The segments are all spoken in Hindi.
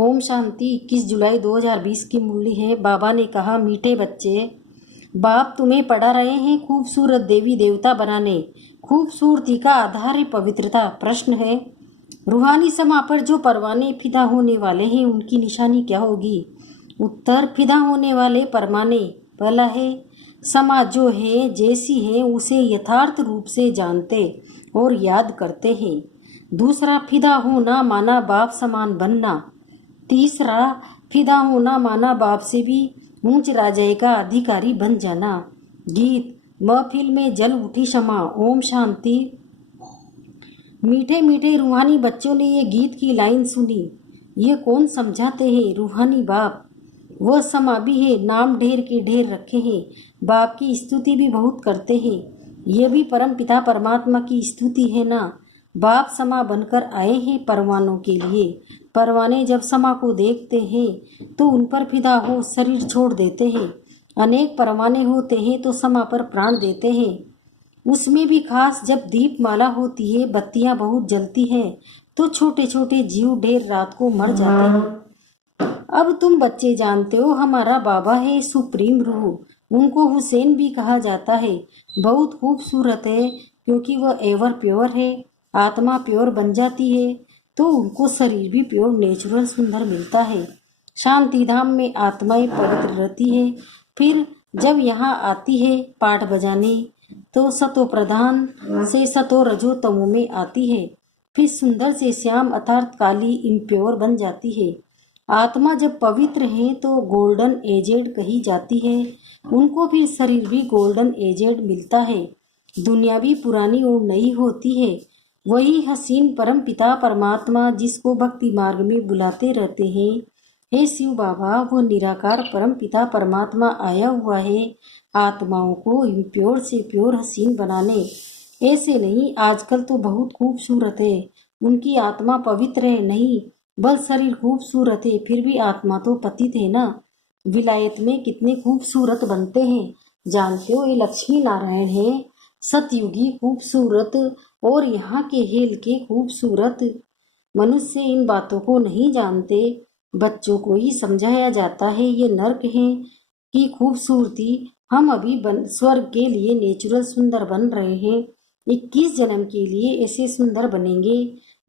ओम शांति। 21 जुलाई 2020 की मुरली है। बाबा ने कहा, मीठे बच्चे, बाप तुम्हें पढ़ा रहे हैं खूबसूरत देवी देवता बनाने। खूबसूरती का आधार है पवित्रता। प्रश्न है, रूहानी समा पर जो परवाने फिदा होने वाले हैं उनकी निशानी क्या होगी? उत्तर, फिदा होने वाले परमाने। पहला है, समा जो है जैसी है उसे यथार्थ रूप से जानते और याद करते हैं। दूसरा, फिदा होना माना बाप समान बनना। तीसरा, फिदा होना माना बाप से भी ऊंच राजाई का अधिकारी बन जाना। गीत। महफिल में जल उठी क्षमा। ओम शांति। मीठे मीठे रूहानी बच्चों ने ये गीत की लाइन सुनी। ये कौन समझाते हैं? रूहानी बाप। वह समा भी है, नाम ढेर के ढेर रखे हैं। बाप की स्तुति भी बहुत करते हैं। ये भी परम पिता परमात्मा की स्तुति है ना। बाप समा बनकर आए हैं परवानों के लिए। परवाने जब समा को देखते हैं तो उन पर फिदा हो शरीर छोड़ देते हैं। अनेक परवाने होते हैं तो समा पर प्राण देते हैं। उसमें भी खास जब दीप माला होती है, बत्तियां बहुत जलती है तो छोटे छोटे जीव ढेर रात को मर जाते हैं। अब तुम बच्चे जानते हो, हमारा बाबा है सुप्रीम रूह। उनको हुसैन भी कहा जाता है। बहुत खूबसूरत है क्योंकि वह एवर प्योर है। आत्मा प्योर बन जाती है तो उनको शरीर भी प्योर नेचुरल सुंदर मिलता है। शांति धाम में आत्माएं पवित्र रहती है। फिर जब यहाँ आती है पाठ बजाने तो सतो प्रधान से सतो रजो तमो में आती है। फिर सुंदर से श्याम अर्थात काली इम्प्योर बन जाती है। आत्मा जब पवित्र है तो गोल्डन एजेड कही जाती है। उनको फिर शरीर भी गोल्डन एजेड मिलता है। दुनिया भी पुरानी और नई होती है। वही हसीन परम पिता परमात्मा जिसको भक्ति मार्ग में बुलाते रहते हैं। हे शिव बाबा, वो निराकार परम पिता परमात्मा आया हुआ है आत्माओं को प्योर से प्योर हसीन बनाने। ऐसे नहीं, आजकल तो बहुत खूबसूरत है, उनकी आत्मा पवित्र है नहीं, बल शरीर खूबसूरत है, फिर भी आत्मा तो पतित है ना। विलायत में कितने खूबसूरत बनते हैं जानते हो? ये लक्ष्मी नारायण है, सतयुगी खूबसूरत, और यहाँ के हेल के खूबसूरत। मनुष्य इन बातों को नहीं जानते, बच्चों को ही समझाया जाता है। ये नर्क है की खूबसूरती। हम अभी स्वर्ग के लिए नेचुरल सुंदर बन रहे हैं। 21 जन्म के लिए ऐसे सुंदर बनेंगे।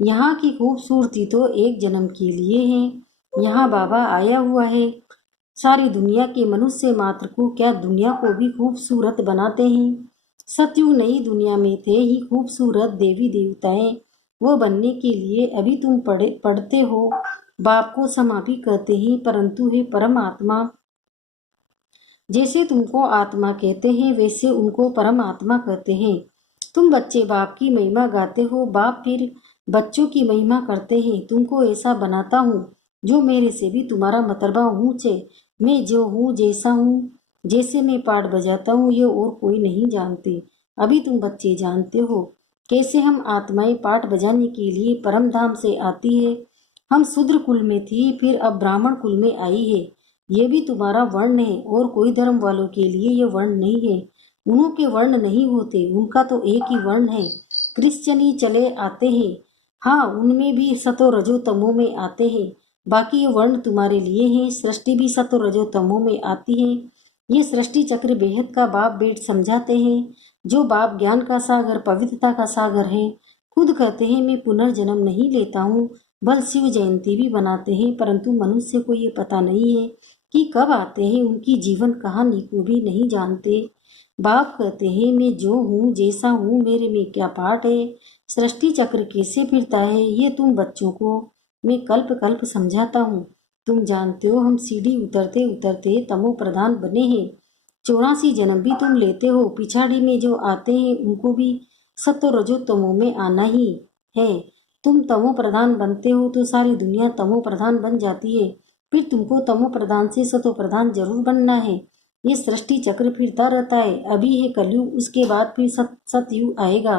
यहाँ की खूबसूरती तो एक जन्म के लिए है। यहाँ बाबा आया हुआ है। सारी दुनिया के मनुष्य मात्र को क्या, दुनिया को भी खूबसूरत बनाते हैं। सतयुग नई दुनिया में थे ही खूबसूरत देवी देवताएं। वो बनने के लिए अभी तुम पढ़ते हो। बाप को समा भी कहते हैं, परंतु है परमात्मा। जैसे तुमको आत्मा कहते हैं वैसे उनको परमात्मा कहते हैं। तुम बच्चे बाप की महिमा गाते हो, बाप फिर बच्चों की महिमा करते हैं। तुमको ऐसा बनाता हूँ जो मेरे से भी तुम्हारा मतरबा ऊंचे। मैं जो हूँ, जैसा हूँ, जैसे मैं पाठ बजाता हूँ, ये और कोई नहीं जानते। अभी तुम बच्चे जानते हो कैसे हम आत्माएं पाठ बजाने के लिए परम धाम से आती है। हम शूद्र कुल में थी, फिर अब ब्राह्मण कुल में आई है। ये भी तुम्हारा वर्ण है और कोई धर्म वालों के लिए ये वर्ण नहीं है। उन्हों के वर्ण नहीं होते, उनका तो एक ही वर्ण है। क्रिश्चियनी चले आते हैं, हाँ, उनमें भी सतो रजो तमो में आते हैं। बाकी ये वर्ण तुम्हारे लिए हैं। सृष्टि भी सतो रजो तमो में आती है। ये सृष्टि चक्र बेहद का बाप बेट समझाते हैं। जो बाप ज्ञान का सागर पवित्रता का सागर है, खुद कहते हैं मैं पुनर्जन्म नहीं लेता हूँ। बल शिव जयंती भी बनाते हैं, परंतु मनुष्य को ये पता नहीं है कि कब आते हैं। उनकी जीवन कहानी को भी नहीं जानते। बाप कहते हैं मैं जो हूँ, जैसा हूँ, मेरे में क्या पाठ है, सृष्टि चक्र कैसे फिरता है, ये तुम बच्चों को मैं कल्प कल्प समझाता हूँ। तुम जानते हो हम सीढ़ी उतरते उतरते तमो प्रधान बने हैं। 84 जन्म भी तुम लेते हो। पिछाड़ी में जो आते हैं उनको भी सतो रजो तमो में आना ही है। तुम तमो प्रधान बनते हो तो सारी दुनिया तमो प्रधान बन जाती है। फिर तुमको तमो प्रधान से सतो प्रधान जरूर बनना है। ये सृष्टि चक्र फिरता रहता है। अभी है कलयुग, उसके बाद फिर सतयुग आएगा।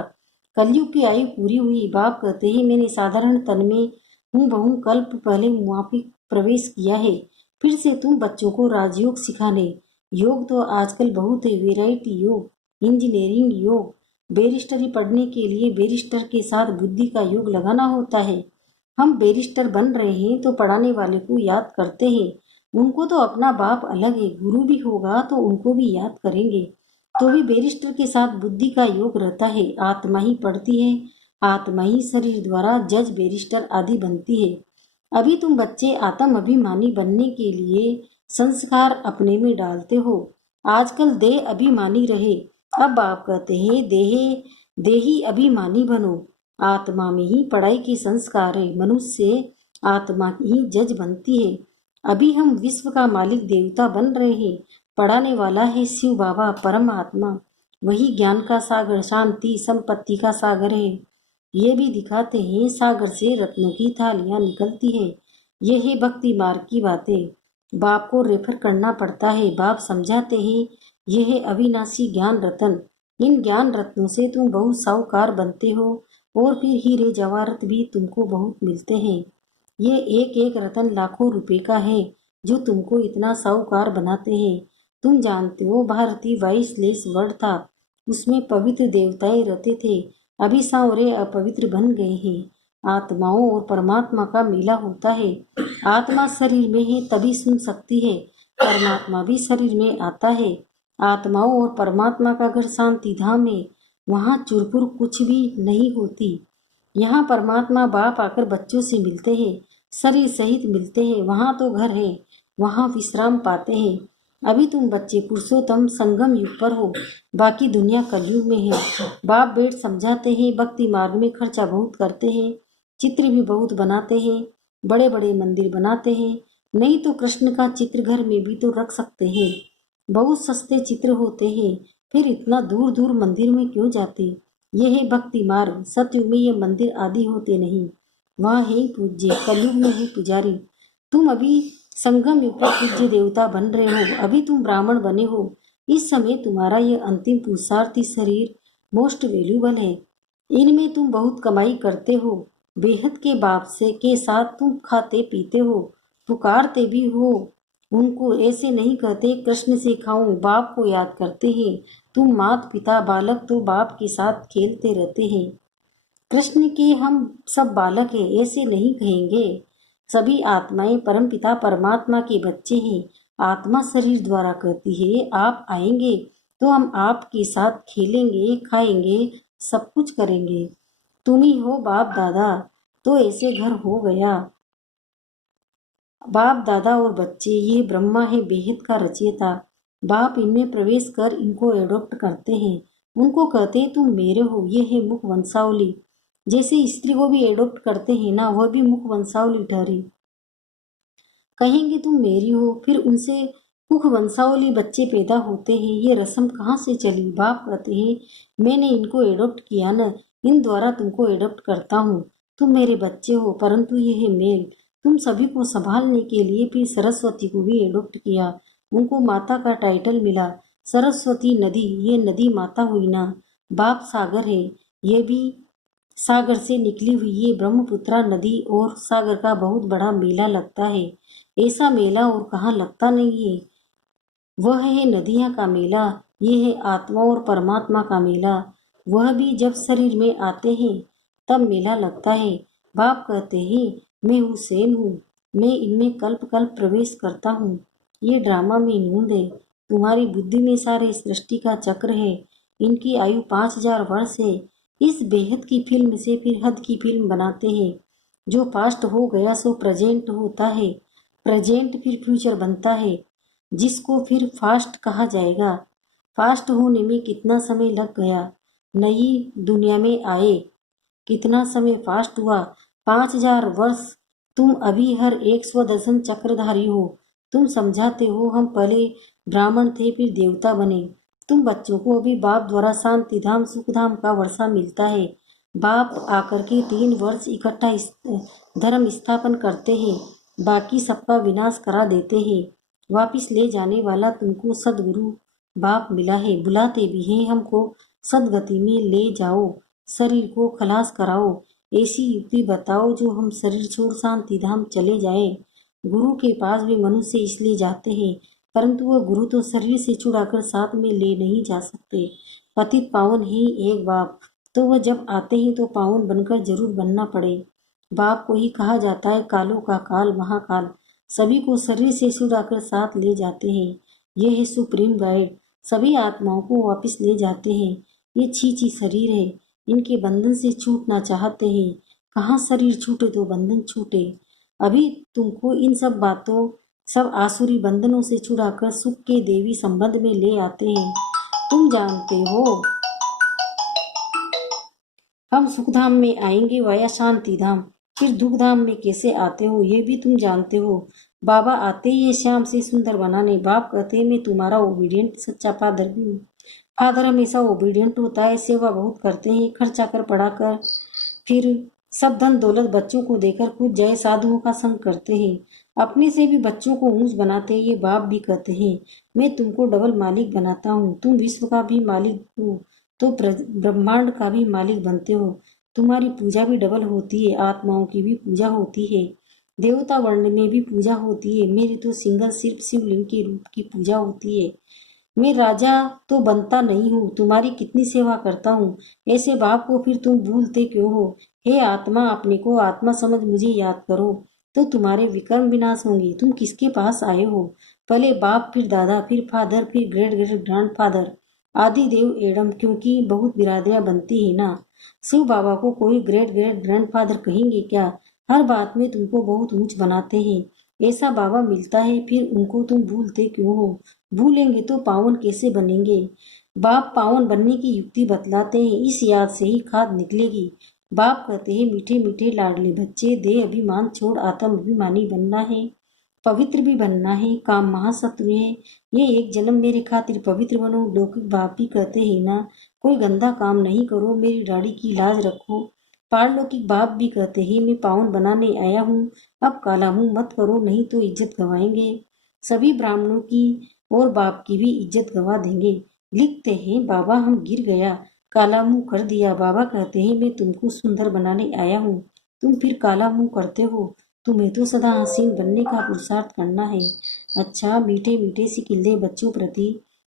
कलयुग की आयु पूरी हुई। बाप कहते हैं मैंने साधारण तन में हूँ बहु कल्प पहले वहाँ पे प्रवेश किया है। फिर से तुम बच्चों को राजयोग सिखाने। योग तो आजकल बहुत है, वेराइटी योग, इंजीनियरिंग योग। बैरिस्टरी पढ़ने के लिए बैरिस्टर के साथ बुद्धि का योग लगाना होता है। हम बैरिस्टर बन रहे हैं तो पढ़ाने वाले को याद करते हैं। उनको तो अपना बाप अलग है, गुरु भी होगा तो उनको भी याद करेंगे। तो भी बैरिस्टर के साथ बुद्धि का योग रहता है। आत्मा ही पढ़ती है, आत्मा ही शरीर द्वारा जज बैरिस्टर आदि बनती है। अभी तुम बच्चे आत्म अभिमानी बनने के लिए संस्कार अपने में डालते हो। आजकल देह अभिमानी रहे, अब आप कहते हैं देही अभिमानी बनो। आत्मा में ही पढ़ाई के संस्कार है। मनुष्य आत्मा ही जज बनती है। अभी हम विश्व का मालिक देवता बन रहे हैं। पढ़ाने वाला है शिव बाबा परमात्मा। वही ज्ञान का सागर, शांति संपत्ति का सागर है। ये भी दिखाते हैं सागर से रत्नों की थालियां निकलती है। ये है भक्ति मार्ग की बातें। बाप को रेफर करना पड़ता है। बाप समझाते हैं यह है अविनाशी ज्ञान रत्न। इन ज्ञान रत्नों से तुम बहुत साहूकार बनते हो और फिर हीरे जवाहरत भी तुमको बहुत मिलते हैं। ये एक एक रत्न लाखों रुपए का है जो तुमको इतना साहूकार बनाते हैं। तुम जानते हो भारतीय वाइसलेस वर्ड था, उसमें पवित्र देवताएं रहते थे। अभी सांवरे अपवित्र बन गए हैं। आत्माओं और परमात्मा का मेला होता है। आत्मा शरीर में है तभी सुन सकती है, परमात्मा भी शरीर में आता है। आत्माओं और परमात्मा का घर शांति धाम है। वहाँ चुरपुर कुछ भी नहीं होती। यहाँ परमात्मा बाप आकर बच्चों से मिलते हैं, शरीर सहित मिलते हैं। वहाँ तो घर है, वहाँ विश्राम पाते हैं। अभी तुम बच्चे पुरुषोत्तम संगम युग पर हो, बाकी दुनिया कलयुग में है। बाप बेट समझाते हैं, भक्ति मार्ग में खर्चा बहुत करते हैं, चित्र भी बहुत बनाते हैं, बड़े बड़े मंदिर बनाते हैं। नहीं तो कृष्ण का चित्र घर में भी तो रख सकते हैं। बहुत सस्ते चित्र होते हैं, फिर इतना दूर दूर मंदिर में क्यों जाते? यह है भक्ति मार्ग। सतयुग में ये मंदिर आदि होते नहीं, वहाँ है पूज्य, कलयुग में है पुजारी। तुम अभी संगम युग पर पूज्य देवता बन रहे हो। अभी तुम ब्राह्मण बने हो। इस समय तुम्हारा यह अंतिम पुरुषार्थी शरीर मोस्ट वैल्यूबल है। इनमें तुम बहुत कमाई करते हो। बेहद के बाप से के साथ तुम खाते पीते हो, पुकारते भी हो। उनको ऐसे नहीं कहते कृष्ण से खाऊं, बाप को याद करते हैं। तुम माता पिता बालक तो बाप के साथ खेलते रहते हैं। कृष्ण के हम सब बालक हैं ऐसे नहीं कहेंगे। सभी आत्माएं परमपिता परमात्मा के बच्चे हैं। आत्मा शरीर द्वारा कहती है आप आएंगे तो हम आपके साथ खेलेंगे, खाएंगे, सब कुछ करेंगे। तुम ही हो बाप दादा। तो ऐसे घर हो गया। बाप दादा और बच्चे, ये ब्रह्मा है बेहद का रचयिता। बाप इनमें प्रवेश कर इनको एडॉप्ट करते हैं। उनको कहते हैं तुम मेरे हो। ये है मुख वंशावली। जैसे स्त्री को भी एडॉप्ट करते हैं ना, वह भी मुख वंशावली ठहरी। कहेंगे तुम मेरी हो, फिर उनसे मुख वंशावली बच्चे पैदा होते हैं। ये रस्म कहाँ से चली? बाप कहते हैं मैंने इनको एडॉप्ट किया न, इन द्वारा तुमको एडॉप्ट करता हूँ। तुम मेरे बच्चे हो, परंतु ये है मेल। तुम सभी को संभालने के लिए फिर सरस्वती को भी एडॉप्ट किया। उनको माता का टाइटल मिला। सरस्वती नदी, ये नदी माता हुई ना। बाप सागर है, ये भी सागर से निकली हुई। ये ब्रह्मपुत्रा नदी और सागर का बहुत बड़ा मेला लगता है। ऐसा मेला और कहाँ लगता नहीं है। वह है नदियाँ का मेला, ये है आत्मा और परमात्मा का मेला। वह भी जब शरीर में आते हैं तब मेला लगता है। बाप कहते हैं मैं हुसैन हूँ, मैं इनमें कल्प कल्प प्रवेश करता हूँ। ये ड्रामा में नूंद है, तुम्हारी बुद्धि में सारे सृष्टि का चक्र है। इनकी आयु 5000 वर्ष है। इस बेहद की फिल्म से फिर हद की फिल्म बनाते हैं। जो पास्ट हो गया सो प्रेजेंट होता है, प्रेजेंट फिर फ्यूचर बनता है, जिसको फिर फास्ट कहा जाएगा। फास्ट होने में कितना समय लग गया। नई दुनिया में आए कितना समय फास्ट हुआ। 5000 वर्ष। तुम अभी हर एक स्वदर्शन चक्रधारी हो। तुम समझाते हो हम पहले ब्राह्मण थे फिर देवता बने। तुम बच्चों को अभी बाप द्वारा शांति धाम सुखधाम का वर्षा मिलता है। बाप आकर के 3 वर्ष इकट्ठा धर्म स्थापन करते हैं, बाकी सबका विनाश करा देते हैं। वापिस ले जाने वाला तुमको सदगुरु बाप मिला है। बुलाते भी हैं हमको सदगति में ले जाओ, शरीर को खलास कराओ। ऐसी युक्ति बताओ जो हम शरीर छोड़ शांति धाम चले जाएं। गुरु के पास भी मनुष्य इसलिए जाते हैं, परंतु वह गुरु तो शरीर से छुड़ाकर साथ में ले नहीं जा सकते। पतित पावन ही एक बाप, तो वह जब आते हैं तो पावन बनकर जरूर बनना पड़े। बाप को ही कहा जाता है कालों का काल महाकाल। सभी को शरीर से छुड़ाकर साथ ले जाते हैं। ये है सुप्रीम गाइड, सभी आत्माओं को वापस ले जाते हैं। ये छी शरीर है, इनके बंधन से छूटना चाहते हैं। कहाँ शरीर छूटे तो बंधन छूटे। अभी तुमको इन सब बातों, सब आसुरी बंधनों से छुड़ाकर सुख के देवी संबंध में ले आते हैं। तुम जानते हो हम सुखधाम में आएंगे वाया शांति धाम, फिर दुख धाम में कैसे आते हो ये भी तुम जानते हो। बाबा आते ही है श्याम से सुंदर बनाने। बाप कहते हैं मैं तुम्हारा ओबीडियंट सच्चा फादर भी हूँ। फादर हमेशा ओबीडियंट होता है, सेवा बहुत करते हैं, खर्चा कर पढ़ाकर, फिर सब धन दौलत बच्चों को देकर खुद जय साधुओं का संग करते हैं। अपने से भी बच्चों को ऊंच बनाते हैं। ये बाप भी कहते हैं मैं तुमको डबल मालिक बनाता हूँ। तुम विश्व का भी मालिक हो तो ब्रह्मांड का भी मालिक बनते हो। तुम्हारी पूजा भी डबल होती है, आत्माओं की भी पूजा होती है, देवता वर्ण में भी पूजा होती है। मेरी तो सिंगल सिर्फ शिवलिंग के रूप की पूजा होती है। मैं राजा तो बनता नहीं हूँ, तुम्हारी कितनी सेवा करता हूँ। ऐसे बाप को फिर तुम भूलते क्यों हो। हे आत्मा, अपने को आत्मा समझ मुझे याद करो तो तुम्हारे विक्रम विनाश होंगे। तुम किसके पास आए हो? पहले बाप, फिर दादा, फिर फादर, फिर ग्रेट ग्रेट ग्रैंड फादर, आदि देव एडम, क्योंकि बहुत बिरादरियां बनती है ना। शिव बाबा को कोई ग्रेट ग्रेट ग्रैंड फादर कहेंगे क्या? हर बात में तुमको बहुत ऊंच बनाते हैं। ऐसा बाबा मिलता है, फिर उनको तुम भूलते क्यों हो? भूलेंगे तो पावन कैसे बनेंगे? बाप पावन बनने की युक्ति बतलाते हैं, इस याद से ही खाद निकलेगी। बाप कहते हैं मीठे मीठे लाडले बच्चे, दे अभिमान छोड़ आत्म अभिमानी बनना है, पवित्र भी बनना है। काम महाशत्रु है, ये एक जन्म मेरे खातिर पवित्र बनो। लौकिक बाप भी कहते हैं ना, कोई गंदा काम नहीं करो, मेरी दाढ़ी की लाज रखो। पारलौकिक बाप भी कहते हैं मैं पावन बनाने आया हूँ, अब काला मुंह मत करो नहीं तो इज्जत गवाएंगे। सभी ब्राह्मणों की और बाप की भी इज्जत गवा देंगे। लिखते हैं बाबा हम गिर गया, काला मुंह कर दिया। बाबा कहते हैं मैं तुमको सुंदर बनाने आया हूँ, तुम फिर काला मुंह करते हो। तुम्हें तो सदा हसीन बनने का पुरुषार्थ करना है। अच्छा, मीठे मीठे सिकिल्दे बच्चों प्रति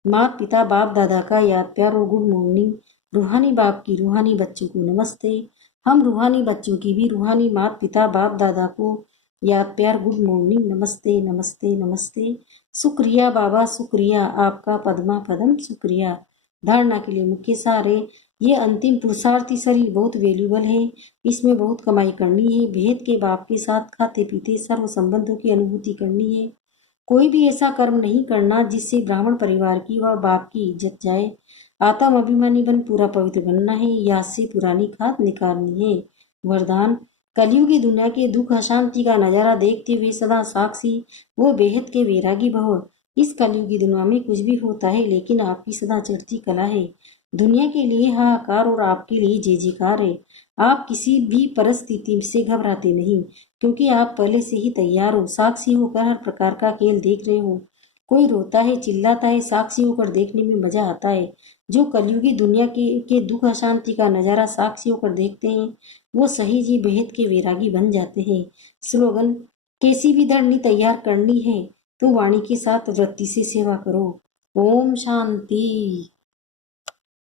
माता पिता बाप दादा का याद प्यार और गुड मॉर्निंग। रूहानी बाप की रूहानी बच्चों को नमस्ते। हम रूहानी बच्चों की भी रूहानी माता पिता बाप दादा को याद प्यार गुड मॉर्निंग, नमस्ते नमस्ते नमस्ते। शुक्रिया बाबा, शुक्रिया आपका पद्मा पदम, शुक्रिया। धारणा के लिए मुख्य सारे, ये अंतिम पुरुषार्थी शरीर बहुत वैल्यूबल है, इसमें बहुत कमाई करनी है। भेद के बाप के साथ खाते पीते सर्व संबंधों की अनुभूति करनी है। कोई भी ऐसा कर्म नहीं करना जिससे ब्राह्मण परिवार की व बाप की इज्जत जाए। आत्म अभिमानी बन पूरा पवित्र बनना है, याद से पुरानी खाद निकालनी है। वरदान, कलयुगी दुनिया के दुख अशांति का नजारा देखते हुए सदा साक्षी वो बेहद के वैरागी भव। इस कलयुगी दुनिया में कुछ भी होता है लेकिन आपकी सदा चढ़ती कला है। दुनिया के लिए हाहाकार और आपके लिए जय जयकार है। आप किसी भी परिस्थिति से घबराते नहीं, क्योंकि आप पहले से ही तैयार हो। साक्षी होकर हर प्रकार का खेल देख रहे हो। कोई रोता है, चिल्लाता है, साक्षी होकर देखने में मजा आता है। जो कलयुगी दुनिया के दुख अशांति का नजारा साक्षी होकर देखते हैं वो सही जी बेहद के वैरागी बन जाते हैं। स्लोगन, कैसी भी धरनी तैयार करनी है तो वाणी के साथ वृत्ति से सेवा करो। ओम शांति।